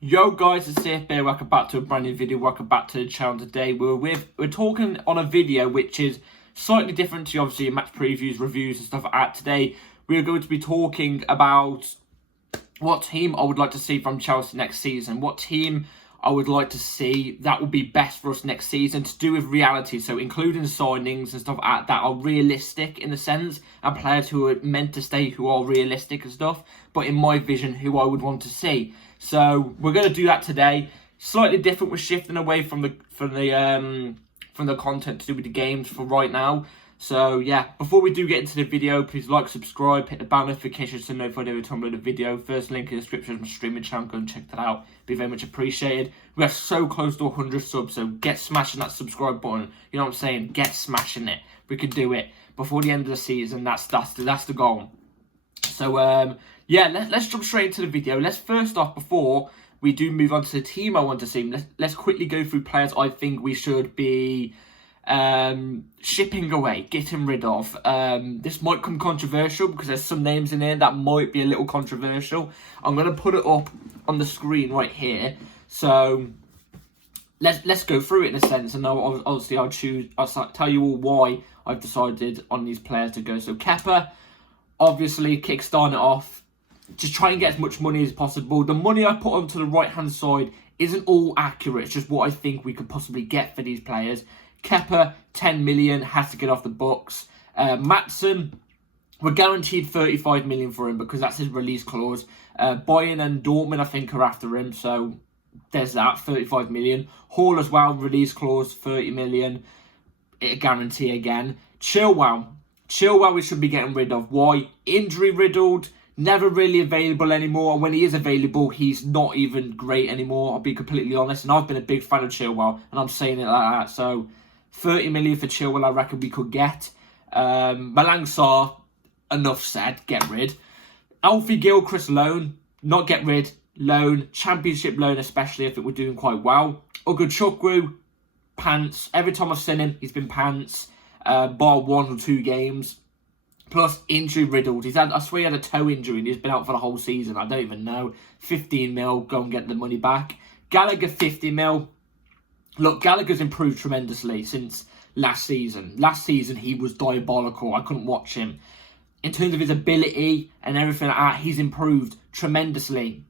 Yo guys, it's CFB. Welcome back to a brand new video. Welcome back to the channel. Today we're talking on a video which is slightly different to obviously match previews, reviews and stuff like that. Today we're going to be talking about what team I would like to see from Chelsea next season. What team I would like to see that would be best for us next season, to do with reality. So including signings and stuff like that are realistic in the sense, and players who are meant to stay who are realistic and stuff, but in my vision who I would want to see. So we're going to do that today. Slightly different. We're shifting away from the content to do with the games for right now. So yeah, before we do get into the video, please like, subscribe, hit the bell notifications to notify every time we upload a video. First link in the description of my streaming channel. Go and check that out. Be very much appreciated. We are so close to 100 subs, so get smashing that subscribe button. You know what I'm saying? Get smashing it. We can do it before the end of the season. That's the goal. So yeah, let's jump straight into the video. Let's first off, before we do move on to the team I want to see, let's quickly go through players I think we should be shipping away, getting rid of. This might come controversial because there's some names in here that might be a little controversial. I'm going to put it up on the screen right here. So let's go through it in a sense, and obviously I'll tell you all why I've decided on these players to go. So Kepa, obviously kickstarting it off, just try and get as much money as possible. The money I put onto the right hand side isn't all accurate. It's just what I think we could possibly get for these players. Kepa, 10 million, has to get off the books. Matson, we're guaranteed 35 million for him because that's his release clause. Bayern and Dortmund, I think, are after him. So there's that, 35 million. Hall as well, release clause, 30 million. A guarantee again. Chilwell we should be getting rid of. Why? Injury riddled, never really available anymore. And when he is available, he's not even great anymore. I'll be completely honest. And I've been a big fan of Chilwell, and I'm saying it like that. So 30 million for Chilwell, I reckon we could get. Malang Sarr, enough said, get rid. Alfie Gilchrist loan, not get rid, loan. Championship loan, especially if it were doing quite well. Ugochukwu, pants. Every time I've seen him, he's been pants. Bar 1 or 2 games. Plus injury riddled. I swear he had a toe injury and he's been out for the whole season. I don't even know. 15 mil, go and get the money back. Gallagher, 50 mil. Look, Gallagher's improved tremendously since last season. Last season, he was diabolical. I couldn't watch him. In terms of his ability and everything like that, he's improved tremendously.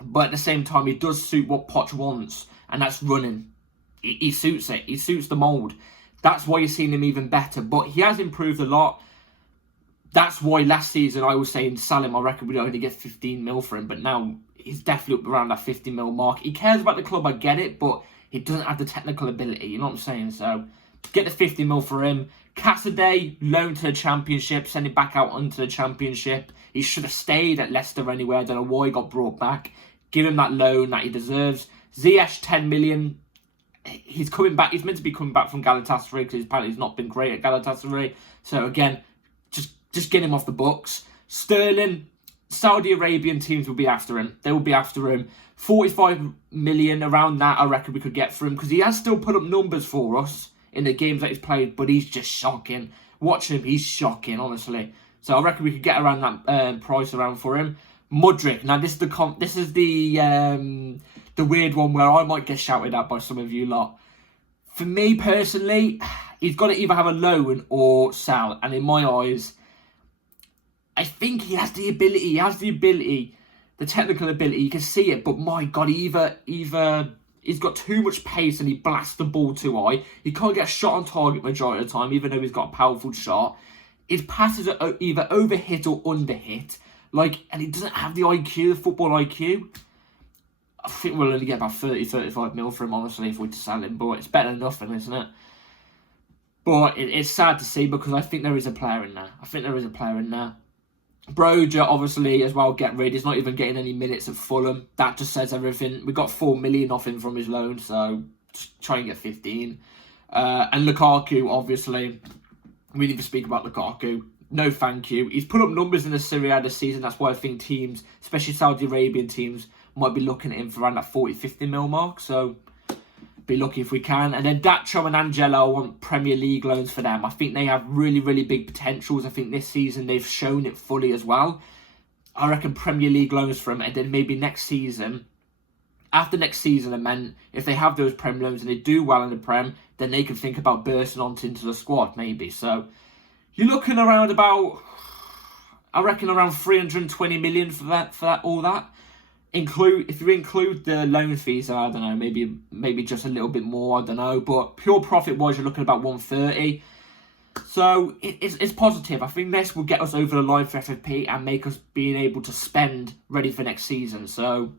But at the same time, he does suit what Poch wants, and that's running. He suits it. He suits the mould. That's why you're seeing him even better. But he has improved a lot. That's why last season I was saying Salim, I reckon we'd only get 15 mil for him. But now he's definitely up around that 50 mil mark. He cares about the club, I get it. But he doesn't have the technical ability. You know what I'm saying? So get the 50 mil for him. Cassidy, loan to the Championship. Send him back out onto the Championship. He should have stayed at Leicester anyway. I don't know why he got brought back. Give him that loan that he deserves. Ziyech, 10 million. He's coming back. He's meant to be coming back from Galatasaray because apparently he's not been great at Galatasaray. So again, just get him off the books. Sterling, Saudi Arabian teams will be after him. They will be after him. 45 million, around that, I reckon we could get for him because he has still put up numbers for us in the games that he's played, but he's just shocking. Watch him, he's shocking, honestly. So I reckon we could get around that price around for him. Mudryk. Now this is the weird one where I might get shouted at by some of you lot. For me personally, he's got to either have a loan or sell. And in my eyes, I think he has the ability. He has the ability, the technical ability. You can see it, but my God, either he's got too much pace and he blasts the ball too high. He can't get a shot on target majority of the time, even though he's got a powerful shot. His passes are either overhit or underhit. And he doesn't have the IQ, the football IQ. I think we'll only get about 30-35 mil for him, honestly, if we're to sell him. But it's better than nothing, isn't it? But it's sad to see because I think there is a player in there. Broja, obviously, as well, get rid. He's not even getting any minutes at Fulham. That just says everything. We got 4 million off him from his loan, so just try and get 15. And Lukaku, obviously. We need to speak about Lukaku. No thank you. He's put up numbers in the Serie A this season. That's why I think teams, especially Saudi Arabian teams, might be looking at him for around that 40-50 mil mark. So be lucky if we can. And then Dacho and Angelo, I want Premier League loans for them. I think they have really, really big potentials. I think this season they've shown it fully as well. I reckon Premier League loans for him. And then maybe next season after next season, it meant if they have those Prem loans and they do well in the Prem, then they can think about bursting into the squad, maybe. So you're looking around about, I reckon, around 320 million for all that. If you include the loan fees, I don't know, maybe just a little bit more, I don't know. But pure profit wise, you're looking at about 130. So it's positive. I think this will get us over the line for FFP and make us being able to spend ready for next season. So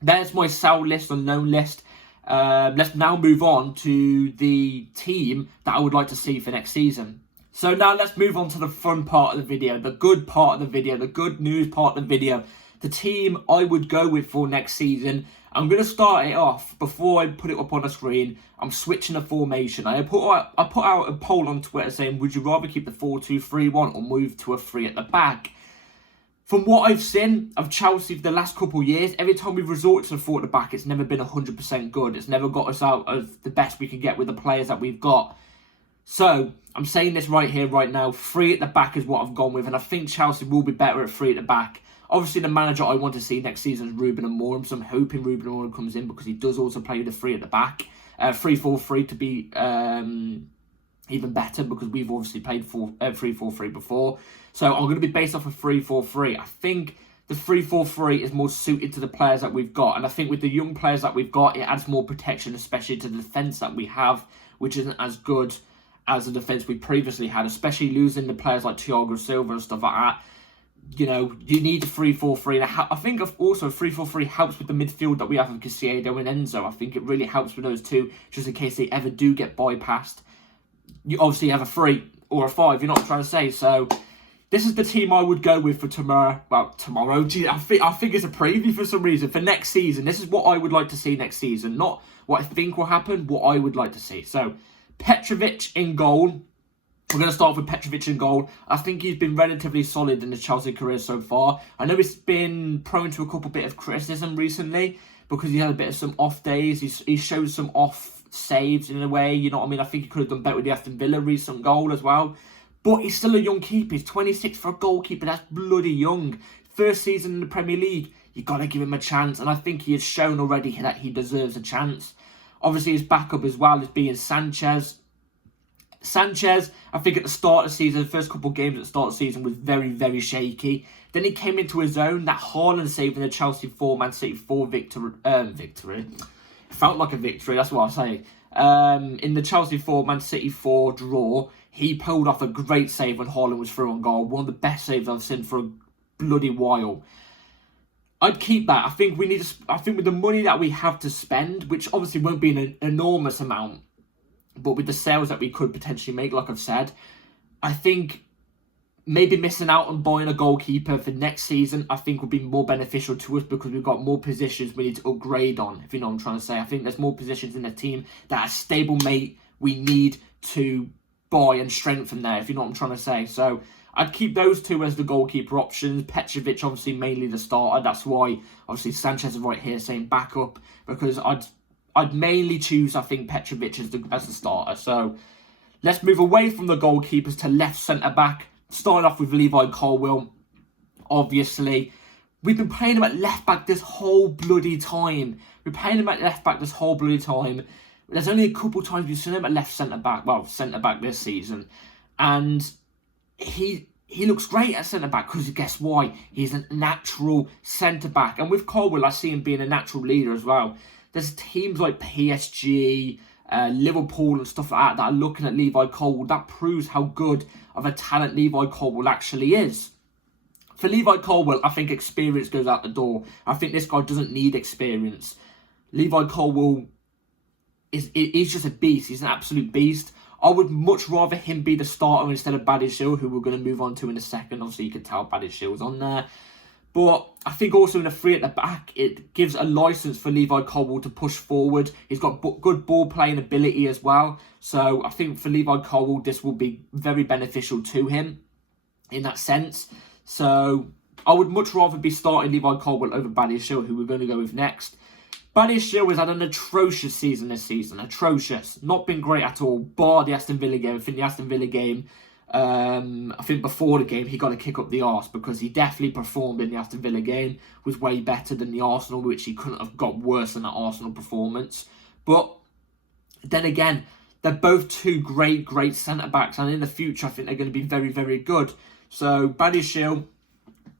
there's my sell list and loan list. Let's now move on to the team that I would like to see for next season. So now let's move on to the fun part of the video, the good part of the video, the good news part of the video. The team I would go with for next season. I'm going to start it off before I put it up on the screen. I'm switching the formation. I put out a poll on Twitter saying, would you rather keep the 4-2-3-1 or move to a 3 at the back? From what I've seen of Chelsea for the last couple of years, every time we've resorted to the 4 at the back, it's never been 100% good. It's never got us out of the best we can get with the players that we've got. So, I'm saying this right here, right now. 3 at the back is what I've gone with, and I think Chelsea will be better at 3 at the back. Obviously, the manager I want to see next season is Ruben Amorim, so I'm hoping Ruben Amorim comes in because he does also play with the 3 at the back. 3-4-3 to be even better because we've obviously played 3-4-3 before. So I'm going to be based off of 3-4-3. I think the 3-4-3 is more suited to the players that we've got. And I think with the young players that we've got, it adds more protection, especially to the defence that we have, which isn't as good as the defence we previously had, especially losing the players like Thiago Silva and stuff like that. You know, you need a 3-4-3. I think also 3-4-3 helps with the midfield that we have with Caicedo and Enzo. I think it really helps with those two, just in case they ever do get bypassed. You obviously have a 3 or a 5, you're not trying to say. So, this is the team I would go with for tomorrow. Well, tomorrow, gee, I think it's a preview for some reason. For next season, this is what I would like to see next season. Not what I think will happen, what I would like to see. So, Petrovic in goal. We're going to start with Petrovic in goal. I think he's been relatively solid in his Chelsea career so far. I know he's been prone to a couple bit of criticism recently because he had a bit of some off days. He showed some off saves in a way, you know what I mean? I think he could have done better with the Aston Villa recent goal as well. But he's still a young keeper. He's 26 for a goalkeeper. That's bloody young. First season in the Premier League. You've got to give him a chance. And I think he has shown already that he deserves a chance. Obviously, his backup as well is being Sanchez. Sanchez, I think at the start of the season, the first couple of games at the start of the season was very, very shaky. Then he came into his own. That Haaland save in the Chelsea 4, Man City 4 victory. It felt like a victory, that's what I'm saying. In the Chelsea 4, Man City 4 draw, he pulled off a great save when Haaland was through on goal. One of the best saves I've seen for a bloody while. I'd keep that. I think with the money that we have to spend, which obviously won't be an enormous amount, but with the sales that we could potentially make, like I've said, I think maybe missing out on buying a goalkeeper for next season, I think would be more beneficial to us because we've got more positions we need to upgrade on, if you know what I'm trying to say. I think there's more positions in the team that are stable, mate, we need to buy and strengthen there, if you know what I'm trying to say. So I'd keep those two as the goalkeeper options. Petrovic, obviously, mainly the starter. That's why, obviously, Sanchez is right here saying backup, because I'd mainly choose, I think, Petrovic as the starter. So let's move away from the goalkeepers to left centre-back. Starting off with Levi Colwill, obviously. We've been playing him at left-back this whole bloody time. There's only a couple times we've seen him at left centre-back. Well, centre-back this season. And he looks great at centre-back because guess why? He's a natural centre-back. And with Colwill, I see him being a natural leader as well. There's teams like PSG, Liverpool and stuff like that are looking at Levi Colwill. That proves how good of a talent Levi Colwill actually is. For Levi Colwill, I think experience goes out the door. I think this guy doesn't need experience. Levi Colwill he's just a beast. He's an absolute beast. I would much rather him be the starter instead of Badiashile, who we're going to move on to in a second. Obviously, you can tell Badiashile's on there. But I think also in a 3 at the back, it gives a licence for Levi Colwill to push forward. He's got good ball playing ability as well. So I think for Levi Colwill, this will be very beneficial to him in that sense. So I would much rather be starting Levi Colwill over Badiashile, who we're going to go with next. Badiashile has had an atrocious season this season. Atrocious. Not been great at all, bar the Aston Villa game. I think the Aston Villa game I think before the game he got a kick up the arse because he definitely performed in the Aston Villa game, was way better than the Arsenal, which he couldn't have got worse than that Arsenal performance. But then again, they're both two great centre-backs, and in the future I think they're going to be very, very good. So Badiashile,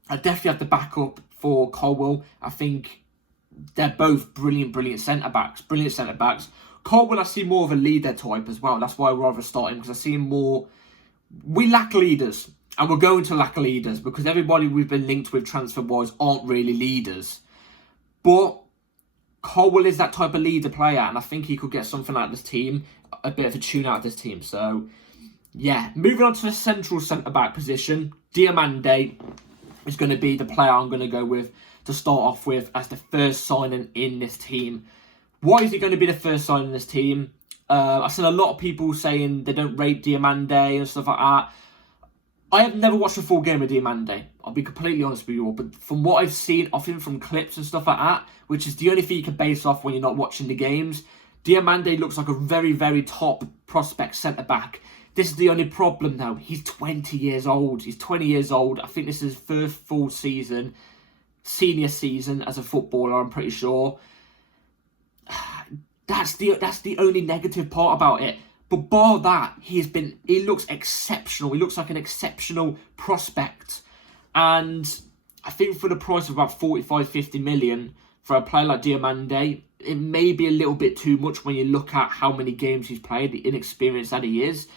I definitely have to back up for Colwill. I think they're both brilliant centre-backs. Colwill, I see more of a leader type as well. That's why I'd rather start him, because I see him more... We lack leaders, and we're going to lack leaders, because everybody we've been linked with transfer-wise aren't really leaders. But Colwill is that type of leader player, and I think he could get something out of this team, a bit of a tune out of this team. So, yeah. Moving on to the central centre-back position, Diomande is going to be the player I'm going to go with to start off with as the first signing in this team. Why is he going to be the first signing in this team? I've seen a lot of people saying they don't rate Diomande and stuff like that. I have never watched a full game of Diomande. I'll be completely honest with you all. But from what I've seen of him from clips and stuff like that, which is the only thing you can base off when you're not watching the games, Diomande looks like a very top prospect centre-back. This is the only problem though. He's 20 years old. He's 20 years old. I think this is his first full season, senior season as a footballer, I'm pretty sure. That's the only negative part about it. But bar that, he looks exceptional. He looks like an exceptional prospect. And I think for the price of about 45-50 million for a player like Diomande, it may be a little bit too much when you look at how many games he's played, the inexperience that he is.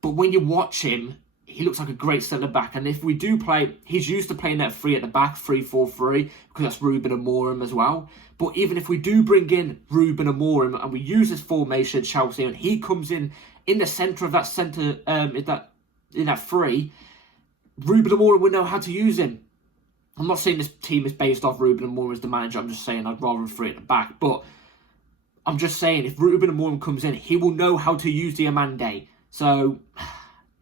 But when you watch him, he looks like a great centre-back. And if we do play, he's used to playing that three at the back, 3-4-3, because that's Ruben Amorim as well. But even if we do bring in Ruben Amorim and we use this formation at Chelsea, and he comes in the centre of that centre, in that three, Ruben Amorim would know how to use him. I'm not saying this team is based off Ruben Amorim as the manager. I'm just saying I'd rather him three at the back. But I'm just saying, if Ruben Amorim comes in, he will know how to use Diomande. So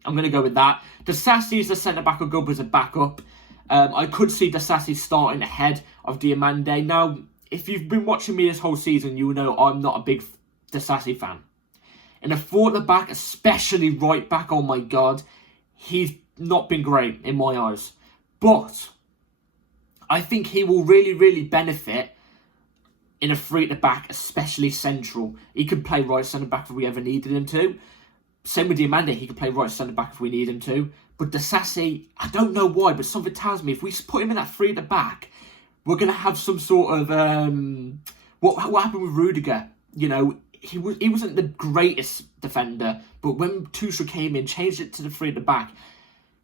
I'm going to go with that. Disasi is the centre-back of Gubb as a backup. I could see Disasi starting ahead of Diomande. Now, if you've been watching me this whole season, you know I'm not a big Disasi fan. In a four at the back, especially right back, oh my God, he's not been great in my eyes. But I think he will really benefit in a three at the back, especially central. He could play right centre-back if we ever needed him to. Same with Diomande, he could play right centre-back if we need him to. But Disasi, I don't know why, but something tells me if we put him in that three at the back, we're going to have some sort of... what happened with Rudiger? You know, he wasn't the greatest defender, but when Tuchel came in, changed it to the three at the back,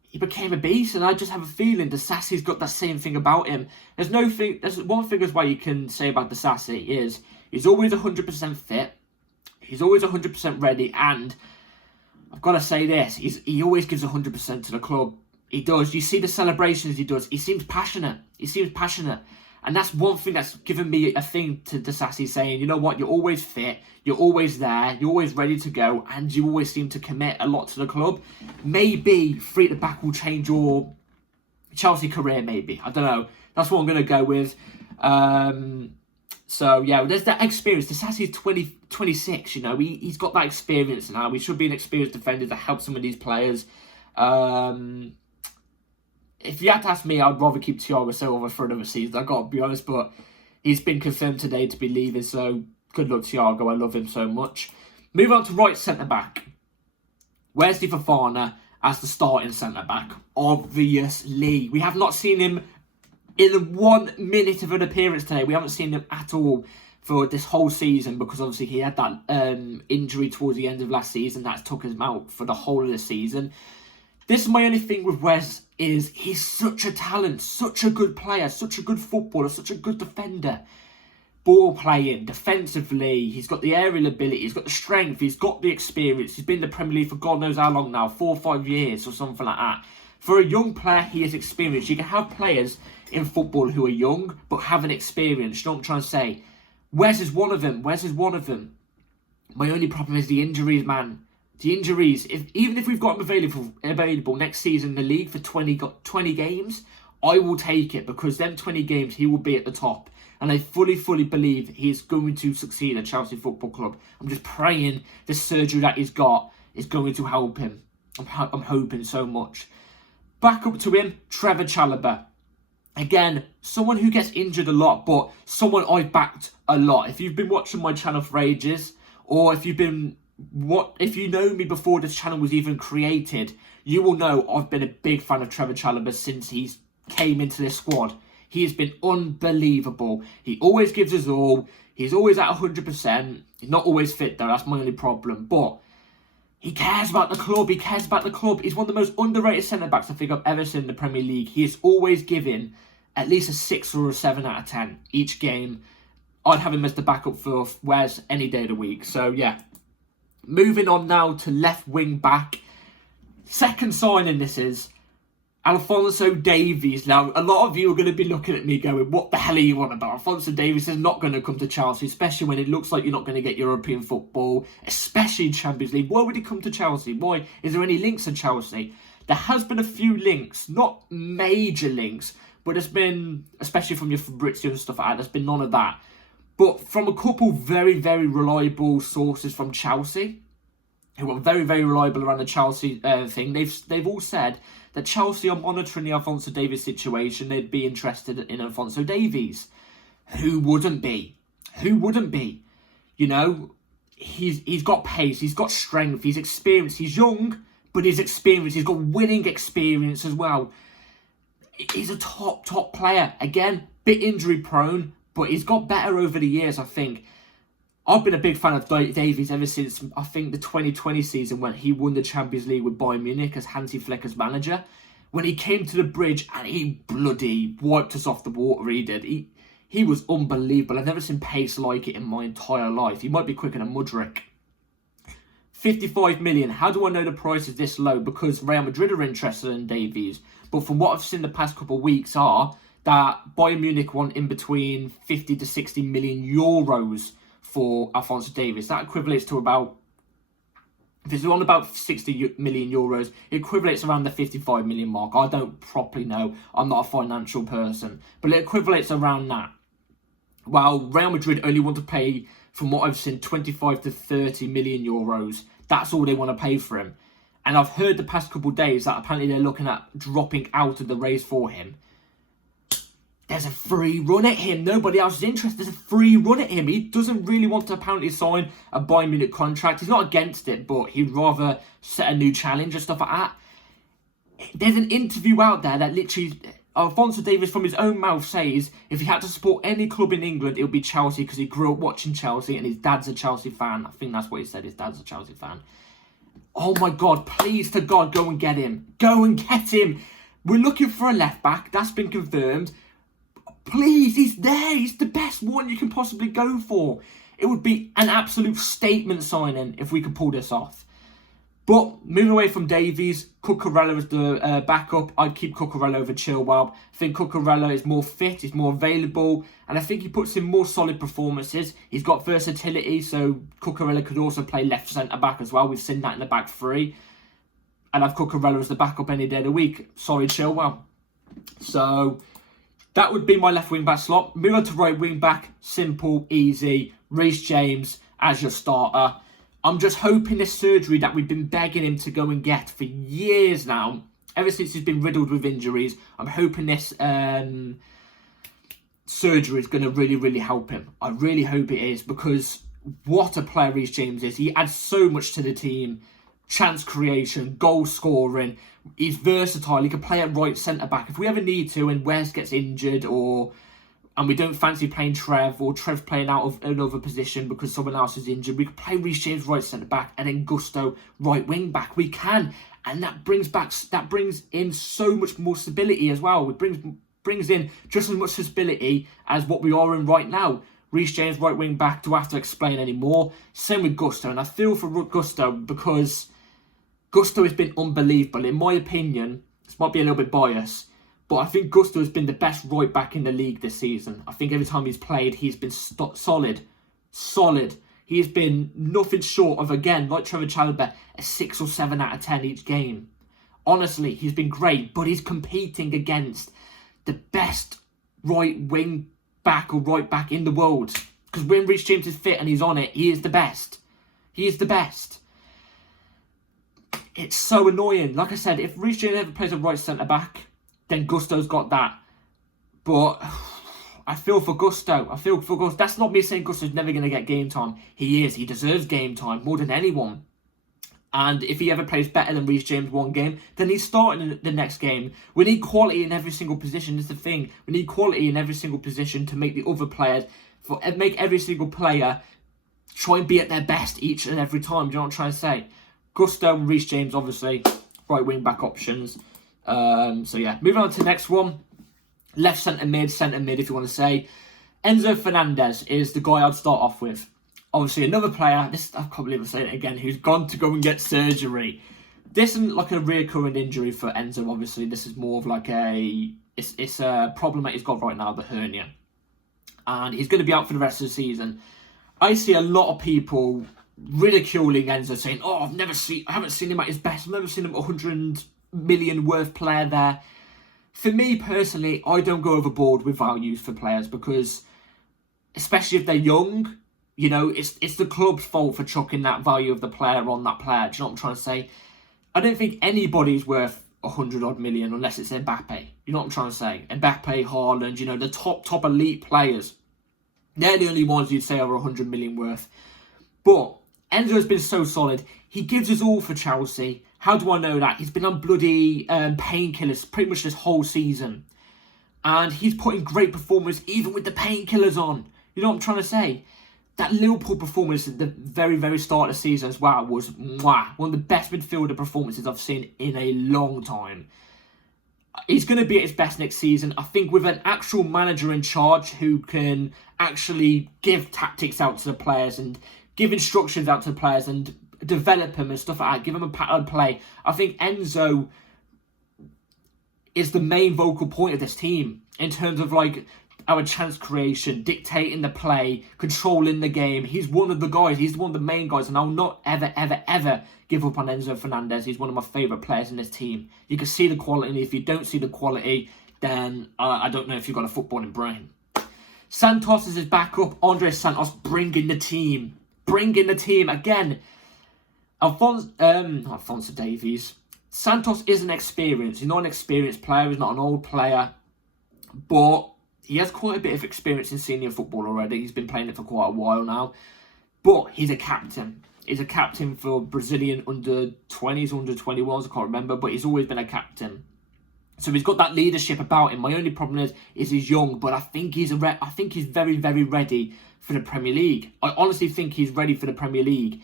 he became a beast, and I just have a feeling Disasi's got that same thing about him. There's one thing as well you can say about Disasi is he's always 100% fit, he's always 100% ready, and I've got to say this, he always gives 100% to the club. He does. You see the celebrations he does. He seems passionate. And that's one thing that's given me a thing to Disasi, saying, you know what, you're always fit, you're always there, you're always ready to go, and you always seem to commit a lot to the club. Maybe three at the back will change your Chelsea career, maybe. I don't know. That's what I'm going to go with. So, yeah, there's that experience. Disasi's 26, you know. He's got that experience now. He should be an experienced defender to help some of these players. If you had to ask me, I'd rather keep Thiago Silva for another season. I've got to be honest, but he's been confirmed today to be leaving, so good luck, Thiago. I love him so much. Move on to right centre-back. Wesley Fofana as the starting centre-back. Obviously. We have not seen him in 1 minute of an appearance today. We haven't seen him at all for this whole season, because obviously he had that injury towards the end of last season that took him out for the whole of the season. This is my only thing with Wes, is he's such a talent, such a good player, such a good footballer, such a good defender. Ball playing, defensively, he's got the aerial ability, he's got the strength, he's got the experience. He's been in the Premier League for God knows how long now, 4 or 5 years or something like that. For a young player, he is experienced. You can have players in football who are young but haven't experience. You know what I'm trying to say? Wes is one of them. My only problem is the injuries, man. The injuries. Even if we've got him available next season in the league for 20 games, I will take it, because them 20 games he will be at the top. And I fully believe he is going to succeed at Chelsea Football Club. I'm just praying the surgery that he's got is going to help him. I'm hoping so much. Back up to him, Trevor Chalobah. Again, someone who gets injured a lot, but someone I've backed a lot. If you've been watching my channel for ages, or if you know me before this channel was even created, you will know I've been a big fan of Trevor Chalobah since he's came into this squad. He has been unbelievable. He always gives us all. He's always at 100%. He's not always fit though, that's my only problem. But he cares about the club. He cares about the club. He's one of the most underrated centre-backs I think I've ever seen in the Premier League. He is always giving at least a 6 or a 7 out of 10 each game. I'd have him as the backup for Wes any day of the week. So, yeah. Moving on now to left wing back. Second signing this is Alphonso Davies. Now, a lot of you are going to be looking at me going, what the hell are you on about? Alphonso Davies is not going to come to Chelsea, especially when it looks like you're not going to get European football, especially Champions League. Why would he come to Chelsea? Why? Is there any links to Chelsea? There has been a few links, not major links, but there's been, especially from your Fabrizio and stuff like that, there's been none of that. But from a couple very, very reliable sources from Chelsea, who are very, very reliable around the Chelsea thing, they've all said that Chelsea are monitoring the Alphonso Davies situation. They'd be interested in Alphonso Davies. Who wouldn't be? Who wouldn't be? You know, he's got pace, he's got strength, he's experienced, he's young, but he's experienced, he's got winning experience as well. He's a top player. Again, bit injury prone, but he's got better over the years, I think. I've been a big fan of Davies ever since, I think, the 2020 season when he won the Champions League with Bayern Munich as Hansi Flicker's manager. When he came to the bridge and he bloody wiped us off the water, he did. He was unbelievable. I've never seen pace like it in my entire life. He might be quicker than Mudryk. 55 million. How do I know the price is this low? Because Real Madrid are interested in Davies. But from what I've seen the past couple of weeks are that Bayern Munich want in between 50 to 60 million euros for Alphonso Davies. That equates to about, if it's on about 60 million euros, it equates around the 55 million mark. I don't properly know. I'm not a financial person. But it equates around that. While Real Madrid only want to pay, from what I've seen, 25 to 30 million euros. That's all they want to pay for him. And I've heard the past couple of days that apparently they're looking at dropping out of the race for him. There's a free run at him. Nobody else is interested. There's a free run at him. He doesn't really want to apparently sign a Bayern Munich contract. He's not against it, but he'd rather set a new challenge and stuff like that. There's an interview out there that literally Alphonso Davies from his own mouth says if he had to support any club in England, it would be Chelsea because he grew up watching Chelsea and his dad's a Chelsea fan. I think that's what he said. His dad's a Chelsea fan. Oh my God, please to God, go and get him. Go and get him. We're looking for a left back. That's been confirmed. Please, he's there. He's the best one you can possibly go for. It would be an absolute statement signing if we could pull this off. But moving away from Davies, Cucurella is the backup. I'd keep Cucurella over Chilwell. I think Cucurella is more fit, he's more available, and I think he puts in more solid performances. He's got versatility, so Cucurella could also play left centre-back as well. We've seen that in the back three. And have Cucurella as the backup any day of the week. Sorry, Chilwell. So that would be my left wing-back slot. Move on to right wing-back. Simple, easy. Reece James as your starter. I'm just hoping this surgery that we've been begging him to go and get for years now, ever since he's been riddled with injuries, I'm hoping this surgery is going to really, really help him. I really hope it is, because what a player Reece James is. He adds so much to the team. Chance creation, goal scoring. He's versatile. He can play at right centre-back if we ever need to and Wes gets injured and we don't fancy playing Trev, or Trev playing out of another position because someone else is injured. We can play Reece James right centre-back and then Gusto right wing-back. We can. And that brings in so much more stability as well. It brings in just as much stability as what we are in right now. Reece James right wing-back, do I have to explain any more? Same with Gusto. And I feel for Gusto because Gusto has been unbelievable. In my opinion, this might be a little bit biased, but I think Gusto has been the best right back in the league this season. I think every time he's played, he's been solid. He has been nothing short of, again, like Trevor Chalobah, a 6 or 7 out of 10 each game. Honestly, he's been great, but he's competing against the best right wing back or right back in the world. Because when Reece James is fit and he's on it, he is the best. He is the best. it's so annoying. Like I said, if Reece James ever plays a right centre-back, then Gusto's got that. But I feel for Gusto. That's not me saying Gusto's never going to get game time. He is. He deserves game time more than anyone. And if he ever plays better than Reece James one game, then he's starting the next game. We need quality in every single position, is the thing. We need quality in every single position to make the other players, make every single player try and be at their best each and every time. Do you know what I'm trying to say? Gusto and Reece James, obviously, right wing back options. So yeah, moving on to the next one. Left centre mid, if you want to say. Enzo Fernandez is the guy I'd start off with. Obviously, another player, I can't believe I'm saying it again, who's gone to go and get surgery. This isn't like a reoccurring injury for Enzo, obviously. This is more of like it's a problem that he's got right now, the hernia. And he's going to be out for the rest of the season. I see a lot of people ridiculing Enzo, saying, oh, I haven't seen him at his best. I've never seen him 100 million worth player there. For me, personally, I don't go overboard with values for players because, especially if they're young, you know, it's the club's fault for chucking that value of the player on that player. Do you know what I'm trying to say? I don't think anybody's worth 100 odd million unless it's Mbappe. You know what I'm trying to say? Mbappe, Haaland, you know, the top elite players. They're the only ones you'd say are 100 million worth. But Enzo's been so solid. He gives us all for Chelsea. How do I know that? He's been on bloody painkillers pretty much this whole season. And he's putting great performance even with the painkillers on. You know what I'm trying to say? That Liverpool performance at the very, very start of the season as well was one of the best midfielder performances I've seen in a long time. He's going to be at his best next season. I think with an actual manager in charge who can actually give tactics out to the players and give instructions out to the players and develop him and stuff like that, give him a pattern play. I think Enzo is the main vocal point of this team in terms of like our chance creation, dictating the play, controlling the game. He's one of the guys. He's one of the main guys. And I'll not ever give up on Enzo Fernandez. He's one of my favourite players in this team. You can see the quality. And if you don't see the quality, then I don't know if you've got a footballing brain. Santos is his backup. Andre Santos bringing the team. Again. Alphonso Davies. Santos isn't experienced. He's not an experienced player. He's not an old player. But he has quite a bit of experience in senior football already. He's been playing it for quite a while now. But he's a captain. He's a captain for Brazilian under-20s, under-21s, I can't remember. But he's always been a captain. So he's got that leadership about him. My only problem is he's young. But I think he's very, very ready for the Premier League. I honestly think he's ready for the Premier League.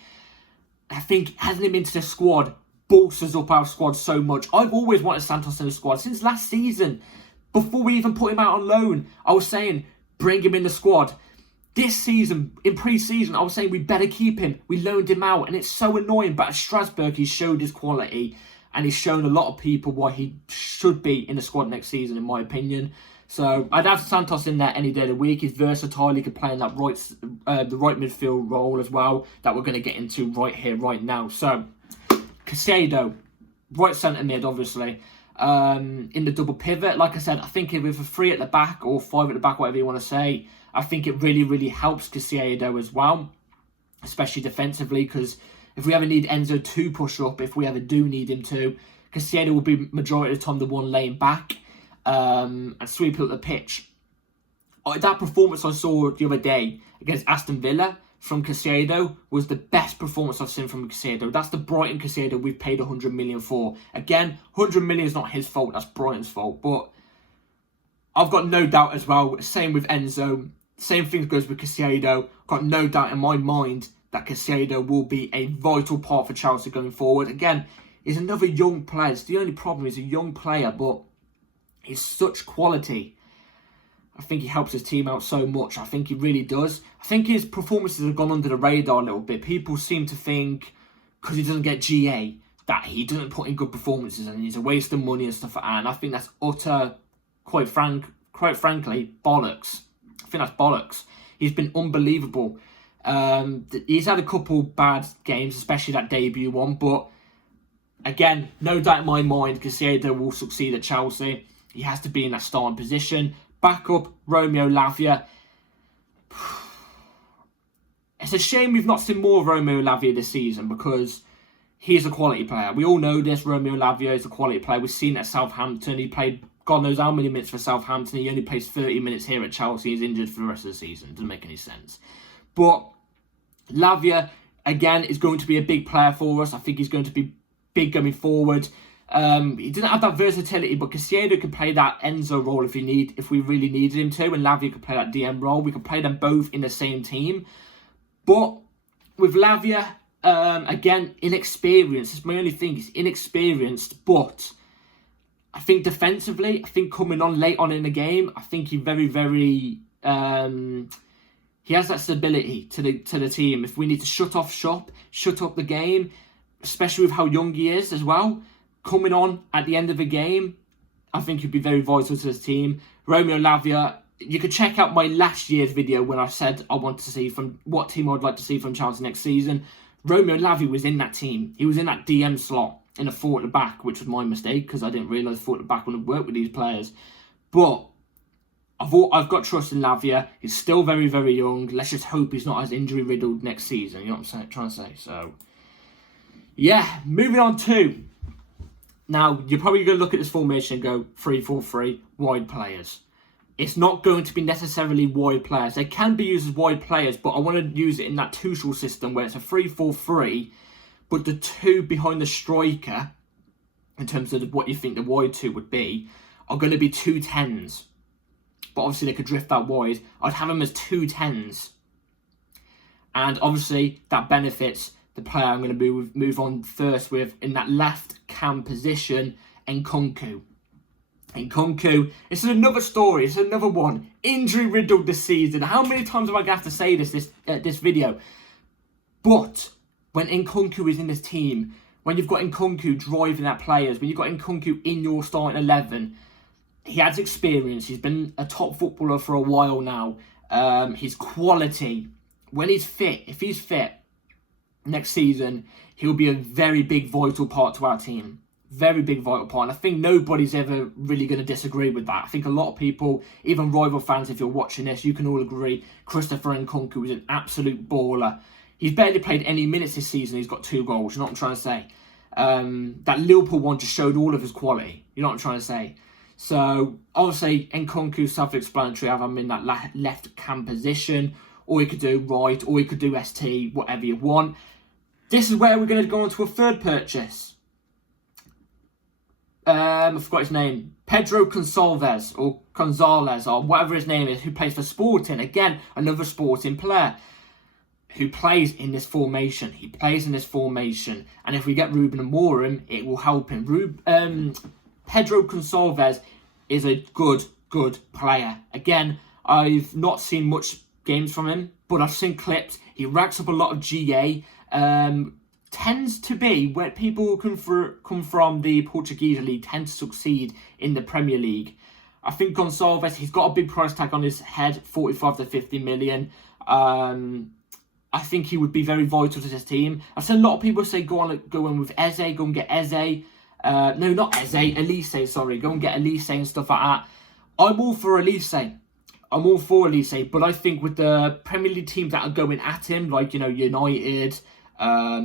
I think having him into the squad bolsters up our squad so much. I've always wanted Santos in the squad since last season. Before we even put him out on loan, I was saying, bring him in the squad. This season, in pre-season, I was saying we better keep him. We loaned him out, and it's so annoying. But at Strasbourg, he showed his quality, and he's shown a lot of people why he should be in the squad next season, in my opinion. So I'd have Santos in there any day of the week. He's versatile. He could play in that the right midfield role as well, that we're going to get into right here, right now. So Caicedo, right centre mid, obviously. In the double pivot, like I said, I think with a 3 at the back or 5 at the back, whatever you want to say, I think it really, really helps Caicedo as well, especially defensively, because if we ever need Enzo to push up, if we ever do need him to, Caicedo will be majority of the time the one laying back and sweep up the pitch. That performance I saw the other day against Aston Villa from Caicedo was the best performance I've seen from Caicedo. That's the Brighton Caicedo we've paid 100 million for. Again, 100 million is not his fault, that's Brighton's fault. But I've got no doubt as well, same with Enzo, same thing goes with Caicedo. Got no doubt in my mind that Caicedo will be a vital part for Chelsea going forward. Again, he's another young player. It's the only problem, he's a young player, but he's such quality. I think he helps his team out so much. I think he really does. I think his performances have gone under the radar a little bit. People seem to think, because he doesn't get GA, that he doesn't put in good performances and he's a waste of money and stuff like that. And I think that's utter, quite frankly, bollocks. I think that's bollocks. He's been unbelievable. He's had a couple bad games, especially that debut one. But again, no doubt in my mind, Caicedo will succeed at Chelsea. He has to be in that starting position. Backup, Romeo Lavia. It's a shame we've not seen more of Romeo Lavia this season because he's a quality player. We all know this. Romeo Lavia is a quality player. We've seen it at Southampton. He played God knows how many minutes for Southampton. He only plays 30 minutes here at Chelsea. He's injured for the rest of the season. Doesn't make any sense. But Lavia, again, is going to be a big player for us. I think he's going to be big going forward. He didn't have that versatility, but Caicedo could play that Enzo role if we really needed him to, and Lavia could play that DM role. We could play them both in the same team. But with Lavia, again, inexperienced. It's my only thing. He's inexperienced, but I think defensively, I think coming on late on in the game, I think he very, very he has that stability to the team. If we need to shut up the game, especially with how young he is as well, coming on at the end of the game, I think he'd be very vital to this team. Romeo Lavia, you could check out my last year's video when I said I want to see from what team I'd like to see from Chelsea next season. Romeo Lavia was in that team. He was in that DM slot in a 4 at the back, which was my mistake because I didn't realise 4 at the back wouldn't work with these players. But I've got trust in Lavia. He's still very, very young. Let's just hope he's not as injury riddled next season. You know what I'm trying to say? So, yeah, moving on to. Now, you're probably going to look at this formation and go 3-4-3, wide players. It's not going to be necessarily wide players. They can be used as wide players, but I want to use it in that Tuchel system where it's a 3-4-3, but the two behind the striker, in terms of what you think the wide two would be, are going to be 2 10s. But obviously they could drift that wide. I'd have them as 2 10s. And obviously that benefits the player I'm going to move on first with in that left cam position, Nkunku. Nkunku, this is another story, it's another one. Injury riddled this season. How many times am I going to have to say this video? But when Nkunku is in this team, when you've got Nkunku driving at players, when you've got Nkunku in your starting 11, he has experience. He's been a top footballer for a while now. His quality, when he's fit, if he's fit next season, he'll be a very big, vital part to our team. Very big, vital part. And I think nobody's ever really going to disagree with that. I think a lot of people, even rival fans, if you're watching this, you can all agree Christopher Nkunku is an absolute baller. He's barely played any minutes this season. He's got 2 goals. You know what I'm trying to say? That Liverpool one just showed all of his quality. You know what I'm trying to say? So, obviously, Nkunku, self-explanatory. I have him in that left cam position. Or you could do right, or you could do ST, whatever you want. This is where we're going to go on to a third purchase. I forgot his name. Pedro Gonçalves, or whatever his name is, who plays for Sporting. Again, another Sporting player who plays in this formation. He plays in this formation. And if we get Ruben Amorim, it will help him. Pedro Gonçalves is a good player. Again, I've not seen much games from him, but I've seen clips. He racks up a lot of GA. Tends to be where people who come from the Portuguese league tend to succeed in the Premier League. I think Gonçalves, he's got a big price tag on his head, 45 to 50 million. I think he would be very vital to this team. I've seen a lot of people say go in with Eze, go and get Eze. No, not Eze, Elise, sorry. Go and get Elise and stuff like that. I'm all for Elise. But I think with the Premier League teams that are going at him, like, United,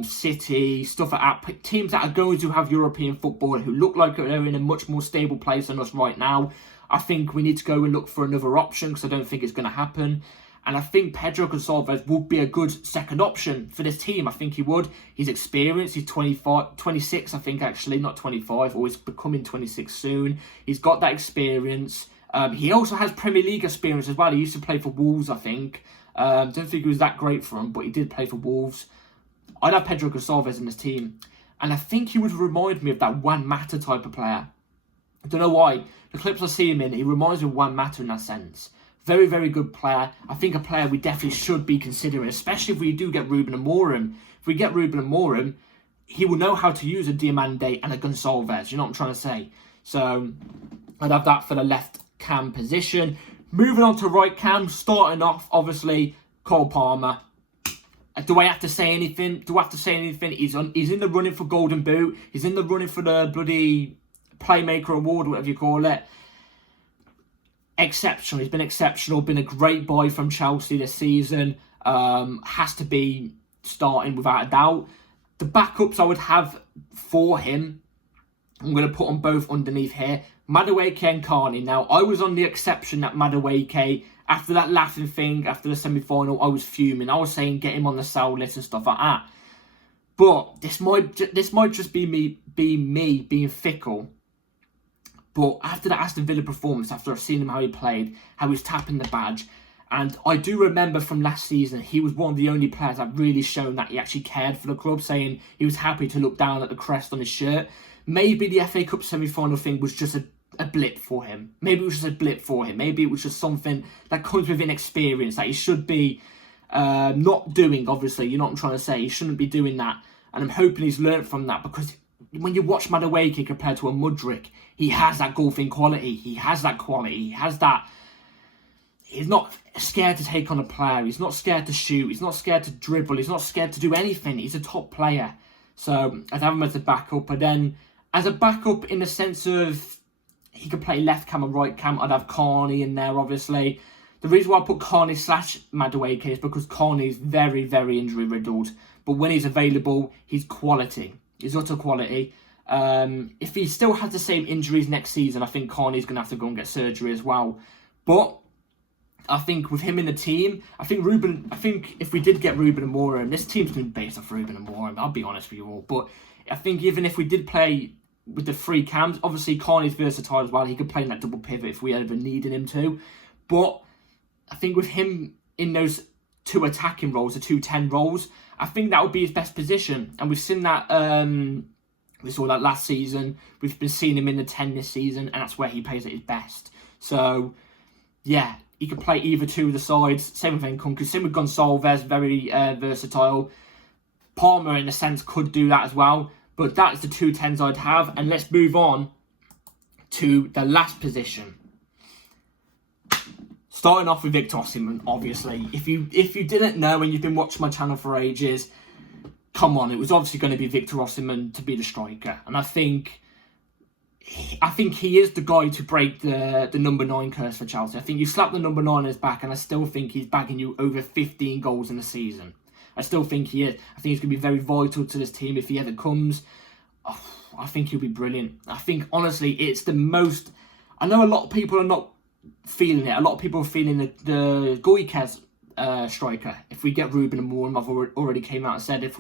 City, stuff like that, teams that are going to have European football who look like they're in a much more stable place than us right now, I think we need to go and look for another option because I don't think it's going to happen. And I think Pedro Gonçalves would be a good second option for this team. I think he would. He's experienced. He's 26, I think, actually, not 25, or he's becoming 26 soon. He's got that experience. He also has Premier League experience as well. He used to play for Wolves, I think. Don't think it was that great for him, but he did play for Wolves. I'd have Pedro Gonçalves in this team. And I think he would remind me of that Juan Mata type of player. I don't know why. The clips I see him in, he reminds me of Juan Mata in that sense. Very, very good player. I think a player we definitely should be considering, especially if we do get Ruben Amorim. If we get Ruben Amorim, he will know how to use a Diamande and a Gonçalves. You know what I'm trying to say? So, I'd have that for the left cam position. Moving on to right cam, starting off, obviously, Cole Palmer. Do I have to say anything? He's in the running for Golden Boot. He's in the running for the bloody Playmaker Award, whatever you call it. Exceptional. He's been exceptional. Been a great buy from Chelsea this season. Has to be starting without a doubt. The backups I would have for him, I'm going to put them both underneath here. Madueke and Carney. Now, I was on the exception that Madueke, after that laughing thing, after the semi-final, I was fuming. I was saying get him on the sell list and stuff like that. But this might just be me being fickle. But after that Aston Villa performance, after I've seen him how he played, how he's tapping the badge, and I do remember from last season, he was one of the only players that really shown that he actually cared for the club, saying he was happy to look down at the crest on his shirt. Maybe the FA Cup semi-final thing was just a blip for him. Maybe it was just a blip for him. Maybe it was just something that comes with inexperience that he should be not doing, obviously. You know what I'm trying to say? He shouldn't be doing that. And I'm hoping he's learned from that, because when you watch Madueke compared to a Mudryk, he has that golfing quality. He has that quality. He has that. He's not scared to take on a player. He's not scared to shoot. He's not scared to dribble. He's not scared to do anything. He's a top player. So I'd have him as a backup. But then as a backup in the sense of he could play left cam or right cam, I'd have Carney in there, obviously. The reason why I put Carney / Madueke is because Carney is very, very injury riddled. But when he's available, he's quality. He's utter quality. If he still has the same injuries next season, I think Carney's going to have to go and get surgery as well. But I think with him in the team, I think if we did get Ruben Amorim, this team's going to be based off Ruben Amorim, I'll be honest with you all. But I think even if we did play with the three cams, obviously Carney's versatile as well. He could play in that double pivot if we ever needed him to. But I think with him in those two attacking roles, the 2-10 roles, I think that would be his best position. And we've seen that, we saw that last season. We've been seeing him in the 10 this season, and that's where he plays at his best. So, yeah, he could play either two of the sides. Same with Nkunku, same with Gonçalves, very versatile. Palmer, in a sense, could do that as well. But that's the 2-10s I'd have. And let's move on to the last position. Starting off with Victor Osimhen, obviously. If you didn't know and you've been watching my channel for ages, come on, it was obviously going to be Victor Osimhen to be the striker. And I think he is the guy to break the number 9 curse for Chelsea. I think you slap the number 9 on his back, and I still think he's bagging you over 15 goals in a season. I still think he is. I think he's going to be very vital to this team if he ever comes. Oh, I think he'll be brilliant. I think, honestly, it's the most... I know a lot of people are not feeling it. A lot of people are feeling the Goalkeeper striker. If we get Ruben Amorim, I've already came out and said if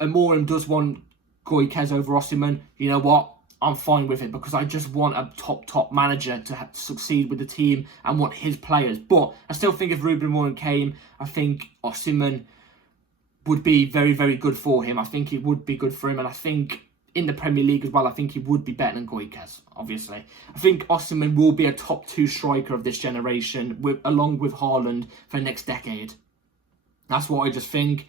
Amorim does want Goalkeeper over Osimhen, you know what? I'm fine with it, because I just want a top manager to succeed with the team and want his players. But I still think if Ruben Amorim came, I think Osimhen would be very, very good for him. I think it would be good for him, and I think in the Premier League as well, I think he would be better than Goalkeeper, obviously. I think Osimhen will be a top 2 striker of this generation, along with Haaland, for the next decade. That's what I just think.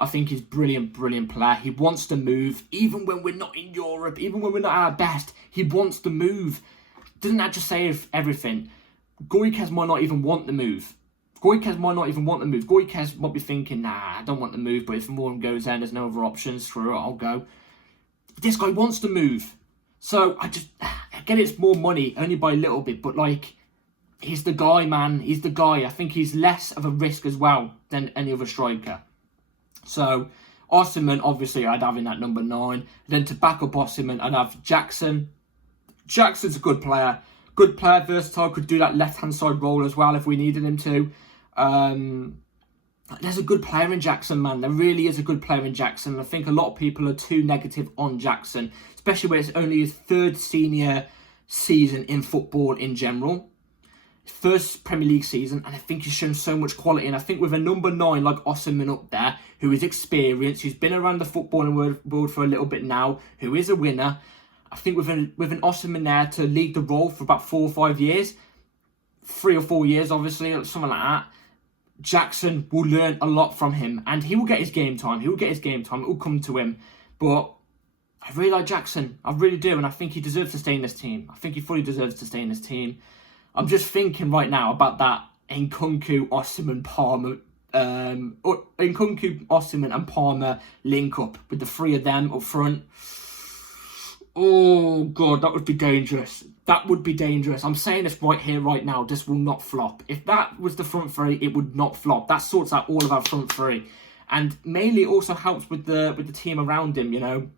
I think he's brilliant player. He wants to move, even when we're not in Europe, even when we're not at our best. He wants to move. Doesn't that just say everything? Goalkeeper might not even want the move. Goalkeeper might be thinking, nah, I don't want the move, but if Moore goes there and there's no other options, screw it, I'll go. This guy wants to move. So I get it's more money, only by a little bit, but like, he's the guy, man. He's the guy. I think he's less of a risk as well than any other striker. So, Osimhen, obviously, I'd have in that number 9. Then to back up Osimhen, I'd have Jackson. Jackson's a good player. Good player, versatile, could do that left-hand side role as well if we needed him to. There's a good player in Jackson, man. There really is a good player in Jackson. I think a lot of people are too negative on Jackson, especially when it's only his 3rd senior season in football in general. First Premier League season, and I think he's shown so much quality. And I think with a number 9 like Osimhen up there, who is experienced, who's been around the footballing world for a little bit now, who is a winner, I think with an Osimhen there to lead the role for about 4 or 5 years, 3 or 4 years, obviously, something like that, Jackson will learn a lot from him, and he will get his game time. It will come to him. But I really like Jackson. I really do, and I think he deserves to stay in this team. I think he fully deserves to stay in this team. I'm just thinking right now about that Nkunku, Osimhen, Palmer, Nkunku, Osimhen and Palmer link up with the 3 of them up front. Oh, God, that would be dangerous. That would be dangerous. I'm saying this right here, right now. This will not flop. If that was the front 3, it would not flop. That sorts out all of our front 3. And mainly it also helps with the team around him, you know.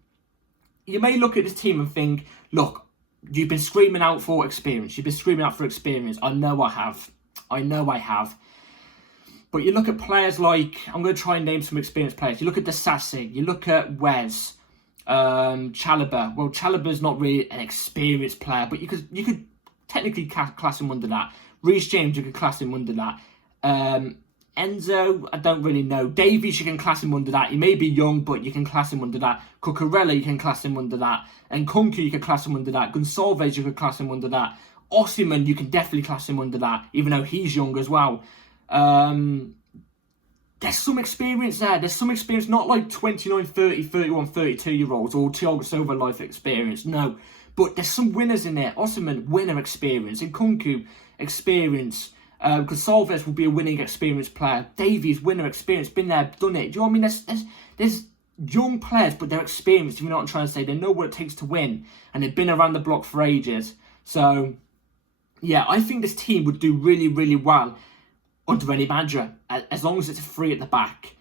You may look at this team and think, look, you've been screaming out for experience. You've been screaming out for experience. I know I have. But you look at players like, I'm going to try and name some experienced players. You look at Disasi, you look at Wes, Chalobah. Well, Chalobah's not really an experienced player, but you could technically class him under that. Reece James, you could class him under that. Enzo, I don't really know. Davies, you can class him under that. He may be young, but you can class him under that. Cucurella, you can class him under that. And Kunku, you can class him under that. Gonçalves, you can class him under that. Osimhen, you can definitely class him under that, even though he's young as well. There's some experience there. There's some experience, not like 29, 30, 31, 32-year-olds or Thiago Silva life experience. No, but there's some winners in there. Osimhen, winner experience. And Kunku, experience. Gonçalves will be a winning experienced player. Davies, winner experience. Been there, done it. Do you know what I mean? There's young players, but they're experienced. If you know what I'm trying to say. They know what it takes to win. And they've been around the block for ages. So, yeah, I think this team would do really, really well under any manager, as long as it's free at the back.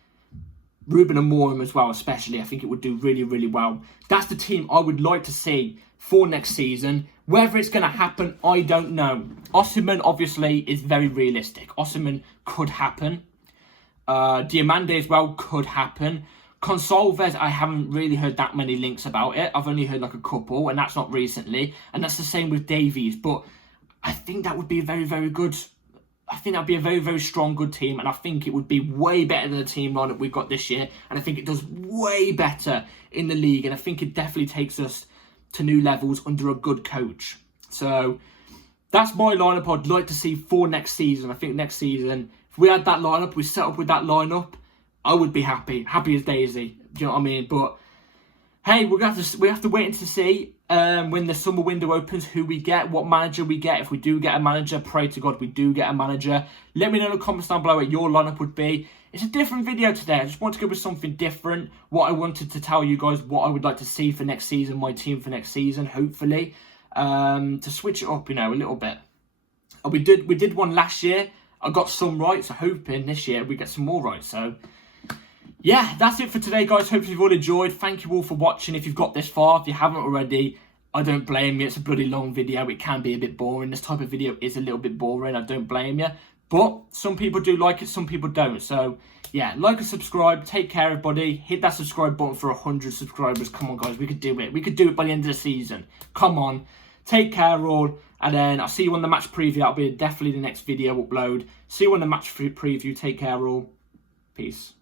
Ruben Amorim as well, especially, I think it would do really, really well. That's the team I would like to see for next season. Whether it's going to happen, I don't know. Osimhen, obviously, is very realistic. Osimhen could happen. Diamande as well could happen. Gonçalves, I haven't really heard that many links about it. I've only heard like a couple, and that's not recently. And that's the same with Davies. But I think that would be a very, very good... I think that would be a very, very strong, good team. And I think it would be way better than the team lineup we've got this year. And I think it does way better in the league. And I think it definitely takes us to new levels under a good coach. So that's my lineup I'd like to see for next season. I think next season, if we had that lineup, we set up with that lineup, I would be happy. Happy as Daisy. Do you know what I mean? But hey, we have to wait to see when the summer window opens, who we get, what manager we get. If we do get a manager, pray to God we do get a manager. Let me know in the comments down below what your lineup would be. It's a different video today. I just want to go with something different. What I wanted to tell you guys, what I would like to see for next season, my team for next season, hopefully. To switch it up, you know, a little bit. We did one last year. I got some right, so hoping this year we get some more right. So yeah, that's it for today, guys. Hopefully you've all enjoyed. Thank you all for watching. If you've got this far, if you haven't already, I don't blame you. It's a bloody long video. It can be a bit boring. This type of video is a little bit boring. I don't blame you. But some people do like it, some people don't. So yeah, like and subscribe. Take care, everybody. Hit that subscribe button for 100 subscribers. Come on, guys. We could do it. We could do it by the end of the season. Come on. Take care, all. And then I'll see you on the match preview. That'll be definitely the next video upload. See you on the match preview. Take care, all. Peace.